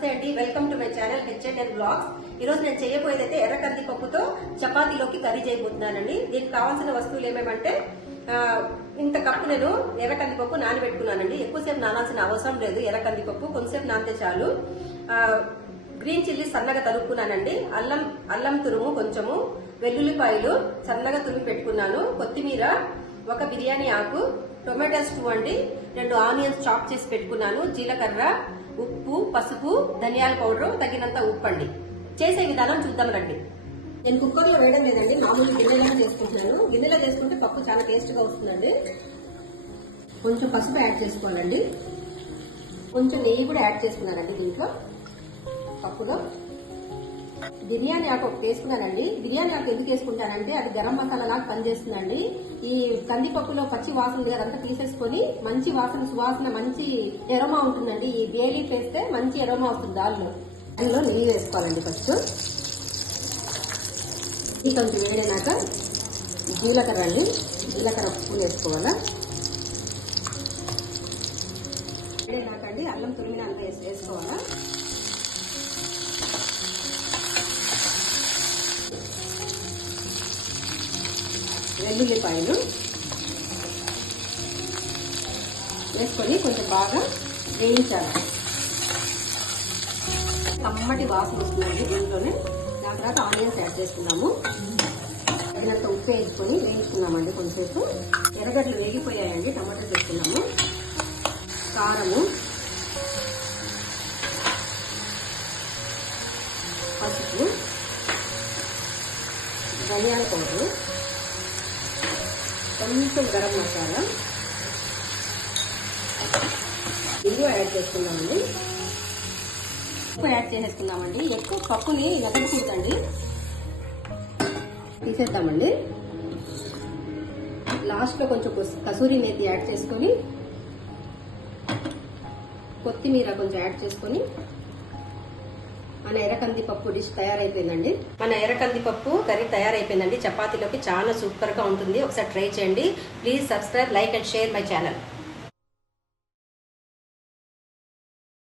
నమస్తే అండి, welcome to my channel HN blogs. ఈ రోజు నేను చేయబోయేదైతే ఎర్ర కందిపప్పుతో చపాతీలోకి కర్రీ చేయబోతున్నానండి. దీనికి కావాల్సిన వస్తువులు ఏమేమంటే ఇంత కప్పు నేను ఎర్ర కందిపప్పు నానబెట్టుకున్నానండి. ఎక్కువసేపు నానాల్సిన అవసరం లేదు. ఎర్ర కందిపప్పు కొంతసేపు నానితే చాలు. గ్రీన్ చిల్లీ సన్నగా తరుక్కున్నానండి. అల్లం తురుము కొంచెము, వెల్లుల్లిపాయలు సన్నగా తురిమి పెట్టుకున్నాను, కొత్తిమీర, ఒక బిర్యానీ ఆకు, టొమాటోస్ 2 అండి, 2 ఆనియన్స్ చాప్ చేసి పెట్టుకున్నాను, జీలకర్ర, ఉప్పు, పసుపు, ధనియాల పౌడర్, తగినంత ఉప్పు అండి. చేసే విధానం చూద్దాం రండి. నేను కుక్కర్లో వేయడం లేదండి, మామూలు గిన్నెలో చేసుకుంటున్నాను. గిన్నెలో చేసుకుంటే పప్పు చాలా టేస్ట్ గా వస్తుందండి. కొంచెం పసుపు యాడ్ చేసుకోవాలండి, కొంచెం నెయ్యి కూడా యాడ్ చేసుకున్నానండి. దీంట్లో పప్పులో బిర్యానీ ఆకు ఒకటి వేసుకున్నానండి. బిర్యానీ ఆకు ఎందుకు వేసుకుంటానంటే అది గరం మసాలా లాగా పనిచేస్తుందండి. ఈ కందిపప్పులో పచ్చి వాసన అదంతా తీసేసుకొని మంచి వాసన, సువాసన, మంచి ఎరోమా ఉంటుందండి. ఈ బే లీఫ్ వేస్తే మంచి ఎరోమా వస్తుంది దానిలో. అందులో నెయ్యి వేసుకోవాలండి. ఫస్ట్ ఇది కొంచెం వేడైనాక జీలకర్ర అండి, జీలకర్ర స్పూన్ వేసుకోవాలా. వేడైనాక అండి అల్లం తురిమినాక వేసుకోవాలా. వెల్లుల్లిపాయలు వేసుకొని కొంచెం బాగా వేయించాలి. కమ్మటి వాసన వస్తుందండి దీంట్లోనే. దాని తర్వాత ఆనియన్స్ యాడ్ చేసుకున్నాము, తగినంత ఉప్పు వేసుకొని వేయించుకున్నామండి కొంచెంసేపు. ఎర్రగడ్డలు వేగిపోయాయండి, టమాటాలు వేసుకున్నాము, కారము, పసుపు, ధనియాల పౌడరు, కొంచెం గరం మసాలా, ఇంగువ యాడ్ చేసుకున్నామండి. ఉప్పు యాడ్ చేసేసుకున్నామండి. ఎక్కువ పప్పుని ఎదగకూడదండి, తీసేద్దామండి. లాస్ట్లో కొంచెం కసూరి మేతి యాడ్ చేసుకొని, కొత్తిమీర కొంచెం యాడ్ చేసుకొని మన ఎర్ర కందిపప్పు డిష్ తయారైపోయిందండి. మన ఎర్ర కందిపప్పు కర్రీ తయారైపోయిందండి. చపాతీలోకి చాలా సూపర్ గా ఉంటుంది. ఒకసారి ట్రై చేయండి. Please subscribe, like and share my channel.